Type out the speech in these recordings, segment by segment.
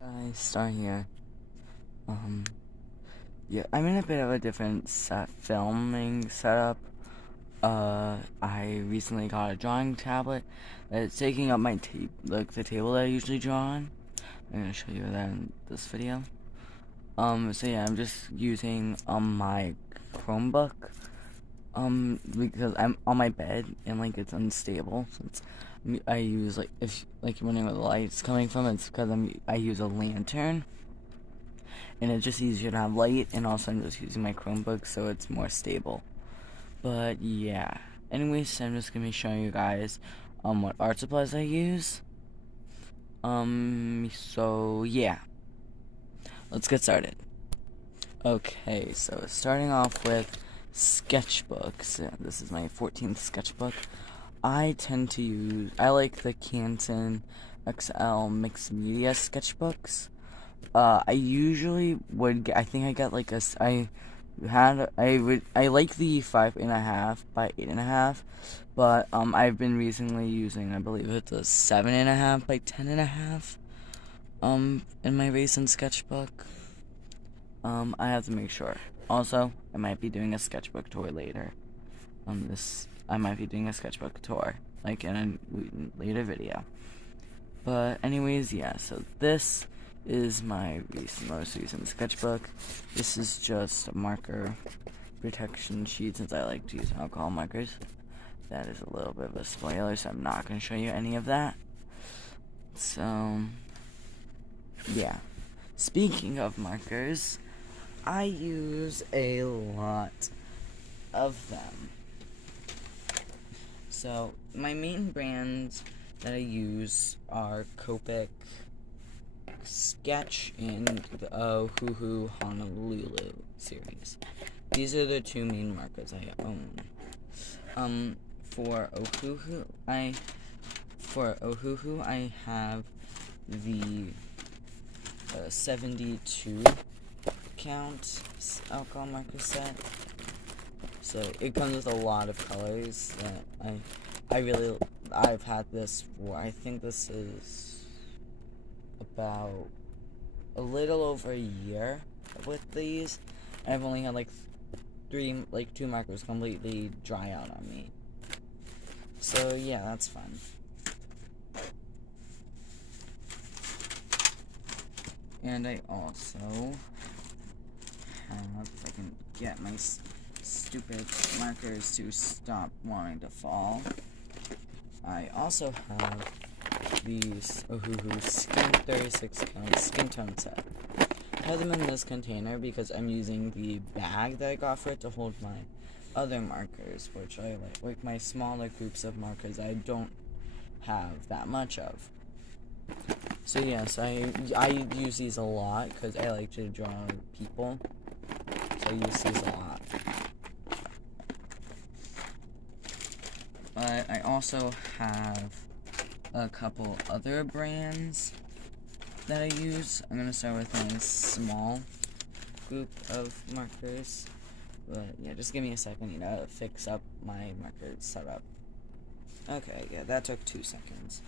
I start here. Yeah, I'm in a bit of a different filming setup. I recently got a drawing tablet that's taking up my the table that I usually draw on. I'm gonna show you that in this video. So yeah, I'm just using my Chromebook. Because I'm on my bed and like it's unstable since I use if you're wondering where the light's coming from, it's because I use a lantern. And it's just easier to have light, and also I'm just using my Chromebook so it's more stable. But yeah, anyways, I'm just gonna be showing you guys what art supplies I use. So yeah, let's get started. Okay, so starting off with sketchbooks. This is my 14th sketchbook. I like the Canson XL mixed media sketchbooks. I usually would I think I got like I like the 5.5 by 8.5, but I've been recently using, I believe it's a 7.5 by 10.5 in my recent sketchbook. I have to make sure. Also, I might be doing a sketchbook tour later. I might be doing a sketchbook tour like in a later video. But anyways, yeah, so this is my most recent sketchbook. This is just a marker protection sheet since I like to use alcohol markers. That is a little bit of a spoiler, so I'm not going to show you any of that. So, yeah. Speaking of markers, I use a lot of them. So, my main brands that I use are Copic, Sketch, and the Ohuhu Honolulu series. These are the two main markers I own. For Ohuhu, I have the 72 count alcohol marker set. So it comes with a lot of colors that I've had this for, I think this is about a little over a year with these. I've only had two markers completely dry out on me. So yeah, that's fun. And I also have, if I can get my stupid markers to stop wanting to fall, I also have these Ohuhu Skin 36 count skin tone set. I have them in this container because I'm using the bag that I got for it to hold my other markers, which I like my smaller groups of markers I don't have that much of. So yes, I use these a lot because I like to draw people, so I use these a lot. But I also have a couple other brands that I use. I'm gonna start with my small group of markers. But yeah, just give me a second, to fix up my marker setup. Okay, yeah, that took 2 seconds.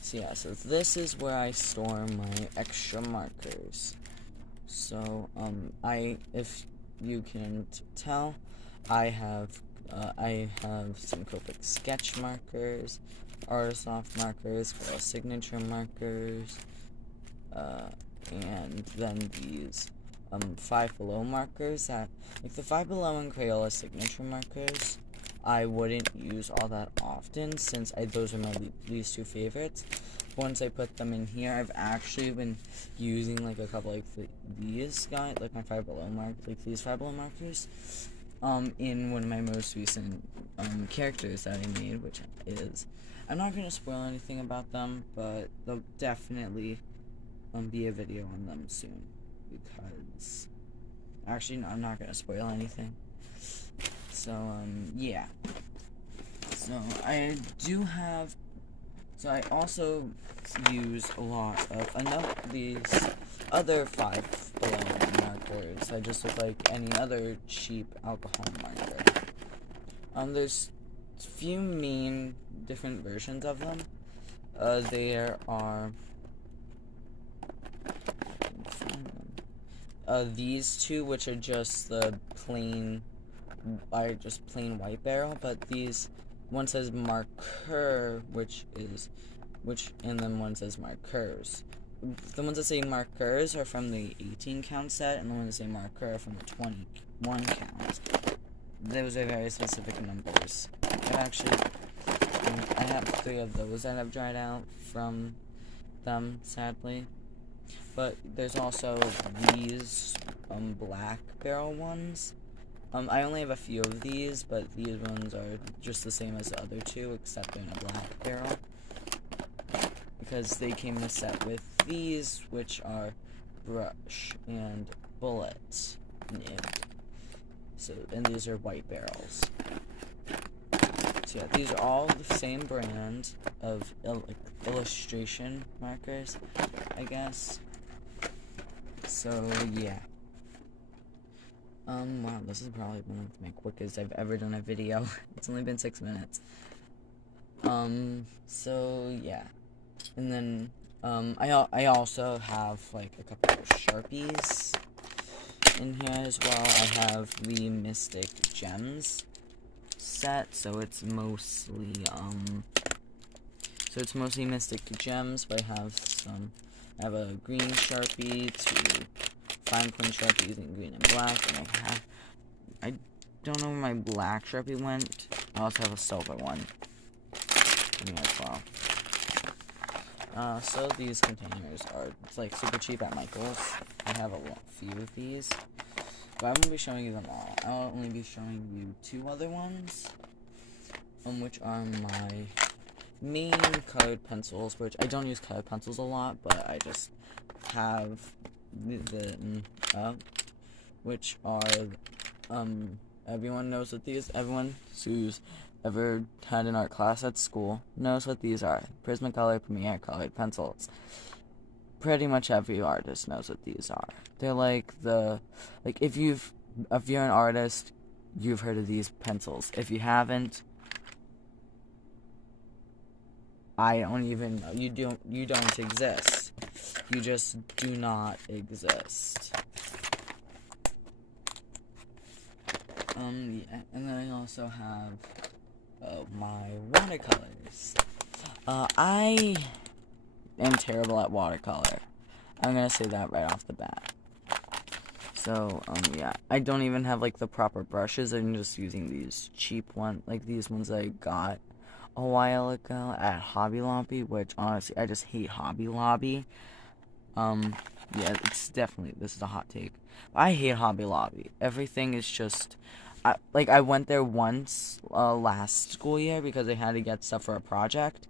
So yeah, so this is where I store my extra markers. So, if you can tell, I have some Copic sketch markers, Artisoft markers, Corel signature markers, and then these Five Below markers that, like the Five Below and Crayola signature markers, I wouldn't use all that often since those are my least two favorites. Once I put them in here, I've actually been using like a couple these guys, like my Five Below these Five Below markers, in one of my most recent characters that I made, which is, I'm not gonna spoil anything about them, but there'll definitely be a video on them soon, because actually no, I'm not gonna spoil anything. So yeah. So I also use a lot of these other Five Below markers. I just look like any other cheap alcohol marker. There's a few main different versions of them. There are these two, which are just the plain, plain white barrel, but these, one says marker, and then one says markers. The ones that say markers are from the 18 count set, and the ones that say marker are from the 21 count. Those are very specific numbers. I have 3 of those that have dried out from them, sadly. But there's also these black barrel ones. I only have a few of these, but these ones are just the same as the other 2, except they're in a black barrel. Because they came in a set with these, which are brush and bullet nib. So, and these are white barrels. So yeah, these are all the same brand of illustration markers, I guess. So yeah. Wow, this has probably been like my quickest I've ever done a video. It's only been 6 minutes. So yeah. And then, I also have, like, a couple of Sharpies in here as well. I have the Mystic Gems set, so it's mostly Mystic Gems, but I have a green Sharpie, 2 fine point Sharpies in green and black, and I don't know where my black Sharpie went. I also have a silver one in here as well. So these containers are, it's like super cheap at Michael's. I have a few of these, but I won't be showing you them all. I'll only be showing you 2 other ones, which are my main colored pencils, which I don't use colored pencils a lot, but I just have which are, everyone knows what everyone who's ever had an art class at school knows what these are. Prismacolor Premier colored pencils. Pretty much every artist knows what these are. They're like if you're an artist, you've heard of these pencils. If you haven't, I don't even know. You don't exist. You just do not exist. Yeah, and then I also have my watercolors. I am terrible at watercolor. I'm gonna say that right off the bat. So, yeah, I don't even have, like, the proper brushes. I'm just using these cheap ones, like these ones that I got a while ago at Hobby Lobby, which, honestly, I just hate Hobby Lobby. Yeah, this is a hot take. I hate Hobby Lobby. Everything is just, I went there once, last school year because I had to get stuff for a project,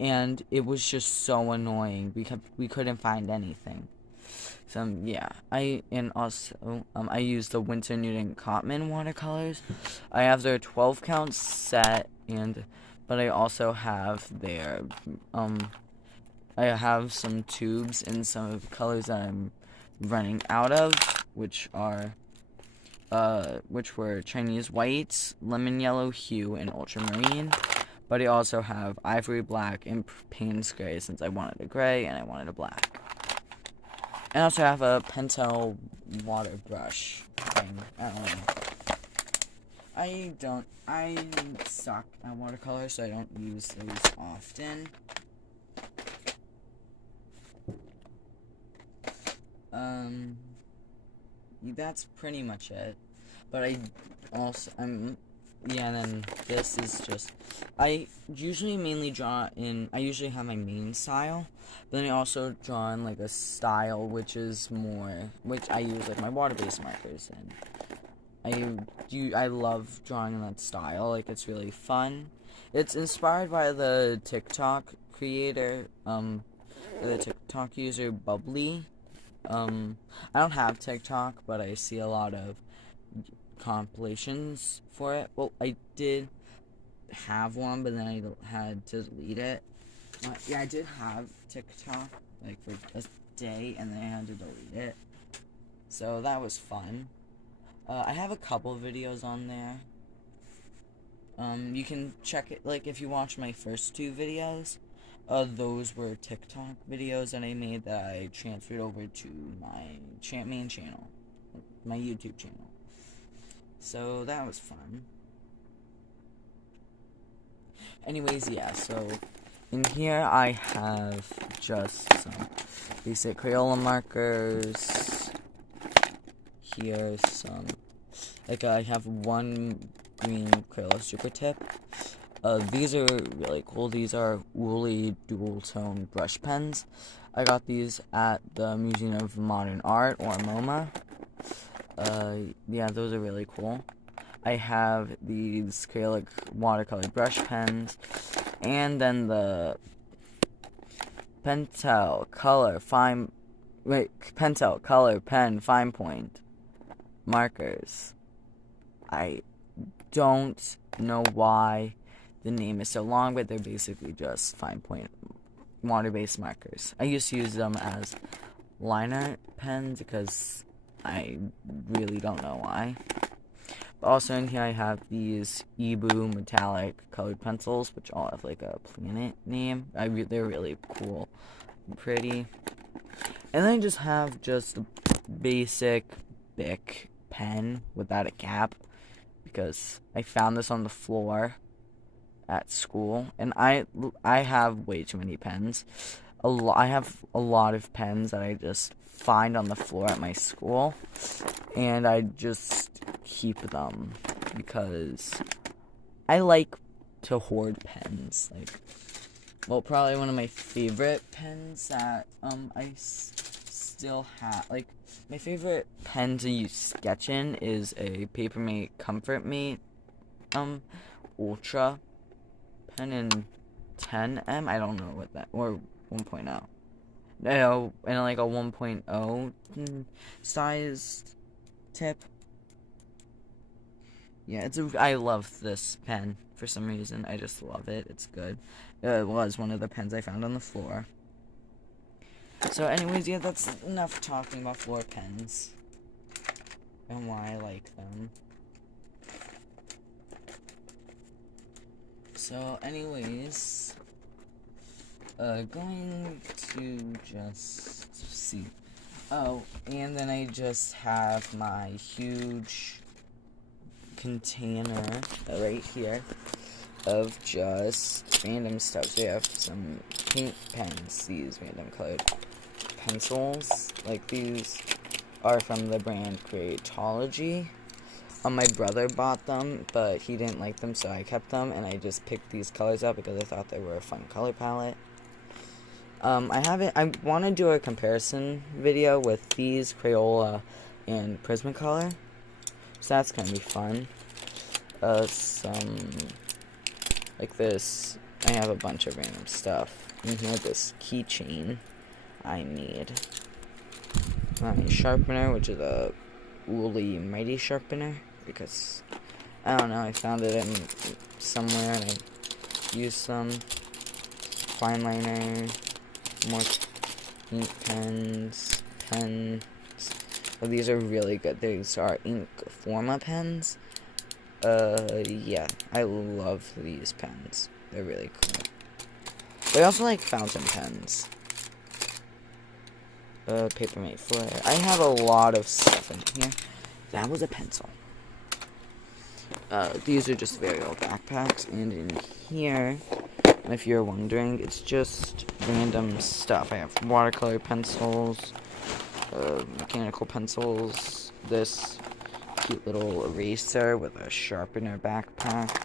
and it was just so annoying because we couldn't find anything. So, yeah, I use the Winsor Newton Cotman watercolors. I have their 12 count set, but I also have their, I have some tubes and some of the colors that I'm running out of, which were Chinese white, lemon yellow hue, and ultramarine. But I also have ivory black and Payne's gray, since I wanted a gray and I wanted a black. And I also have a Pentel water brush thing. I don't know. I suck at watercolor, so I don't use those often. That's pretty much it. But and then this is just, I usually mainly draw in, I usually have my main style, but then I also draw in, like, a style which I use, like, my water-based markers in. I love drawing in that style, like, it's really fun. It's inspired by the TikTok creator, the TikTok user Bubbly. I don't have TikTok, but I see a lot of compilations for it. Well, I did have one, but then I had to delete it. Yeah, I did have TikTok, like, for a day, and then I had to delete it. So that was fun. I have a couple videos on there. You can check it, like, if you watch my first 2 videos, Those were TikTok videos that I made that I transferred over to my main channel, my YouTube channel. So that was fun. Anyways, yeah, so in here I have just some basic Crayola markers. Here's some, like, I have one green Crayola Super Tip. These are really cool. These are Woolly dual tone brush pens. I got these at the Museum of Modern Art, or MoMA. Yeah, those are really cool. I have these acrylic watercolor brush pens, and then the Pentel Color Pen Fine Point markers. I don't know why the name is so long, but they're basically just fine point water-based markers. I used to use them as liner pens because I really don't know why. But also in here I have these Ebu metallic colored pencils, which all have like a planet name. They're really cool and pretty. And then I just have just a basic Bic pen without a cap, because I found this on the floor at school, and I have way too many pens. I have a lot of pens that I just find on the floor at my school, and I just keep them because I like to hoard pens. Like, well, probably one of my favorite pens that still have, like, my favorite pen to use sketch in is a Papermate Comfort Mate Ultra pen in 10M. I don't know what that, or 1.0. No, and like a 1.0 size tip. Yeah, I love this pen for some reason. I just love it. It's good. It was one of the pens I found on the floor. So anyways, yeah, that's enough talking about floor pens and why I like them. So anyways, going to just see. Oh, and then I just have my huge container right here of just random stuff. So we have some paint pens, these random colored pencils. Like, these are from the brand Creatology. My brother bought them, but he didn't like them, so I kept them, and I just picked these colors up because I thought they were a fun color palette. I want to do a comparison video with these Crayola and Prismacolor, so that's gonna be fun. Some, like this, I have a bunch of random stuff. In here, this keychain I need. My sharpener, which is a Woolly Mighty sharpener, because, I don't know, I found it in somewhere and I used some. Fine liner, more ink pens. Oh, these are really good. These are ink Forma pens. Yeah, I love these pens. They're really cool. They also like fountain pens. Papermate Flare. I have a lot of stuff in here. That was a pencil. These are just very old backpacks, and in here, if you're wondering, it's just random stuff. I have watercolor pencils, mechanical pencils, this cute little eraser with a sharpener backpack,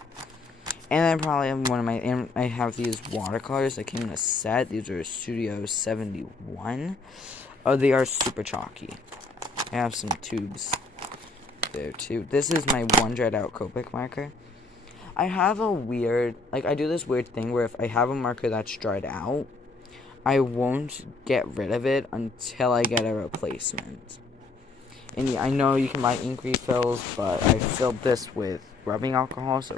and then probably have I have these watercolors that came in a set. These are Studio 71. Oh, they are super chalky. I have some tubes there too. This is my one dried out Copic marker. I have a weird, I do this weird thing where if I have a marker that's dried out, I won't get rid of it until I get a replacement. And yeah, I know you can buy ink refills, but I filled this with rubbing alcohol, so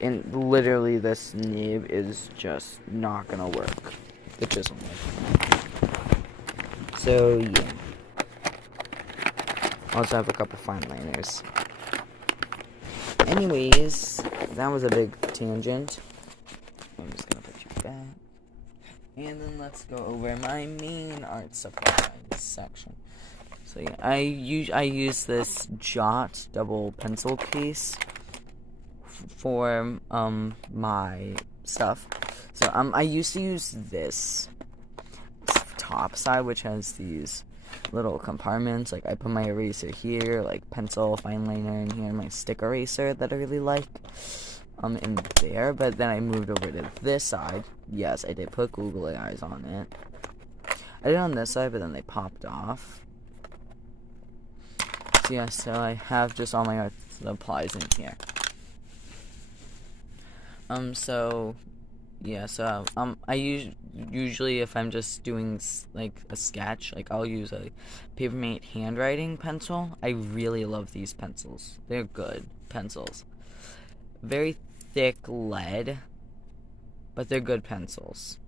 literally this nib is just not gonna work. The chisel nib. So yeah. I also have a couple fine liners. Anyways, that was a big tangent. I'm just gonna put you back. And then let's go over my main art supplies section. So yeah, I use this Jot double pencil case for my stuff. So I used to use this top side, which has these little compartments. Like I put my eraser here, like pencil, fine liner in here, and my stick eraser that I really like in there. But then I moved over to this side. Yes, I did put Google eyes on it. I did on this side, but then they popped off. So yeah, so I have just all my art supplies in here. I usually, if I'm just doing like a sketch, like I'll use a Papermate handwriting pencil. I really love these pencils. They're good pencils. Very thick lead, but they're good pencils.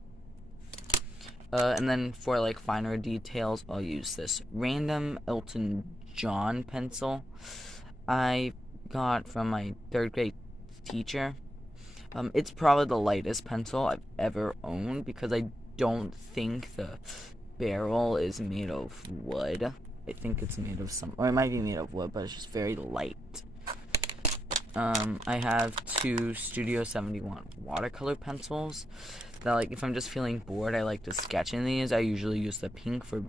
And then for like finer details, I'll use this random Elton John pencil I got from my 3rd grade teacher. It's probably the lightest pencil I've ever owned because I don't think the barrel is made of wood. I think it's made of or it might be made of wood, but it's just very light. I have 2 Studio 71 watercolor pencils that, like, if I'm just feeling bored, I like to sketch in these. I usually use the pink for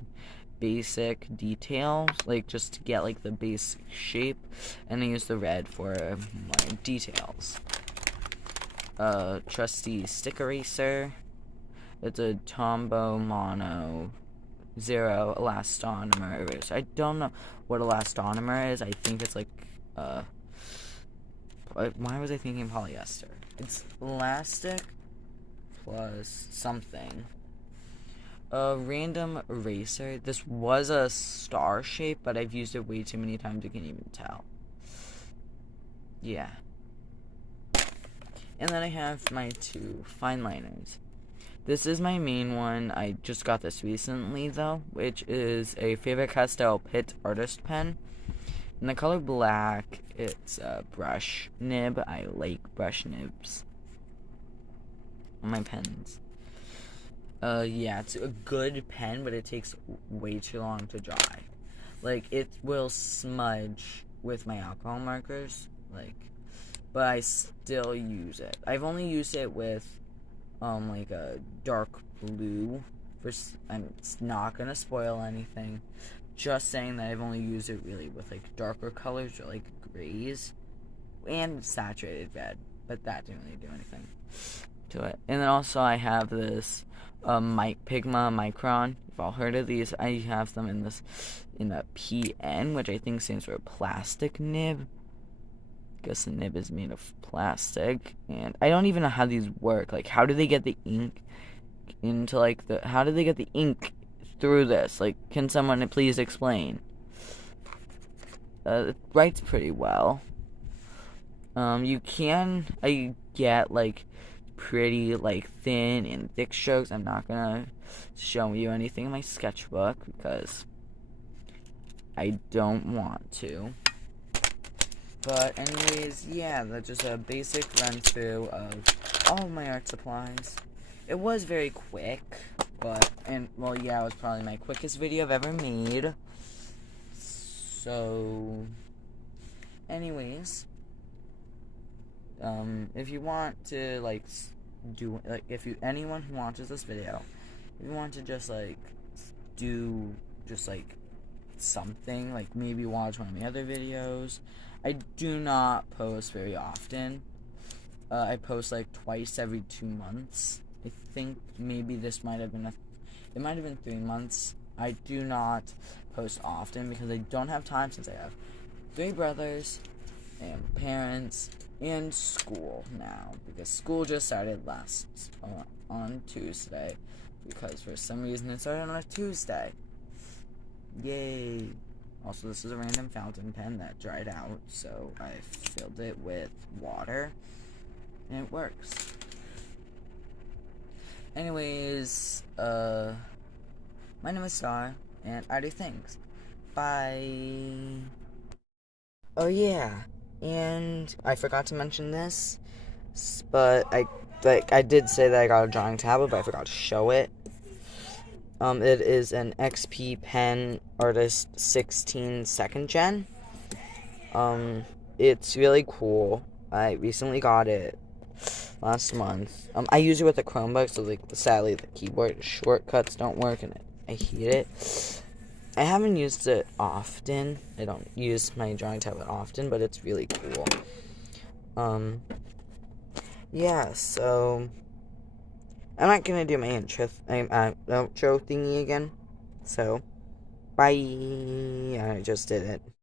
basic details, like just to get like the base shape, and I use the red for my details. Trusty stick eraser. It's a Tombow Mono 0 elastomer eraser. I don't know what elastomer is. I think it's like why was I thinking polyester? It's elastic plus something. A random eraser. This was a star shape, but I've used it way too many times you can't even tell. Yeah. And then I have my 2 fine liners. This is my main one. I just got this recently, though, which is a Faber-Castell Pitt Artist Pen. In the color black, it's a brush nib. I like brush nibs on my pens. Yeah, it's a good pen, but it takes way too long to dry. Like, it will smudge with my alcohol markers, like, but I still use it. I've only used it with, like a dark blue. I'm not gonna spoil anything. Just saying that I've only used it really with, like, darker colors or, like, grays and saturated red, but that didn't really do anything to it. And then also I have this Pigma Micron. You've all heard of these. I have them in a PN, which I think stands for plastic nib. I guess the nib is made of plastic, and I don't even know how these work. Like, how do they get the ink into, like, how do they get the ink through this? Like, can someone please explain? It writes pretty well. I get, like, pretty, like, thin and thick strokes. I'm not gonna show you anything in my sketchbook because I don't want to. But anyways, yeah, that's just a basic run through of all of my art supplies. It was very quick, it was probably my quickest video I've ever made. So, anyways, if you want to, like, anyone who watches this video, if you want to just, like, do, just, like, something, like, maybe watch one of my other videos. I do not post very often. I post, like, twice every 2 months. I think maybe this might have been it might have been 3 months. I do not post often because I don't have time, since I have 3 brothers and parents and school now, because school just started on Tuesday, because for some reason it started on a Tuesday. Yay. Also, this is a random fountain pen that dried out, so I filled it with water, and it works. Anyways, my name is Star, and I do things. Bye. Oh yeah, and I forgot to mention this, but I did say that I got a drawing tablet, but I forgot to show it. It is an XP Pen Artist 16 2nd Gen. It's really cool. I recently got it last month. I use it with a Chromebook, so like sadly the keyboard shortcuts don't work, and I hate it. I haven't used it often. I don't use my drawing tablet often, but it's really cool. Yeah. So I'm not gonna do my outro thingy again. So bye. I just did it.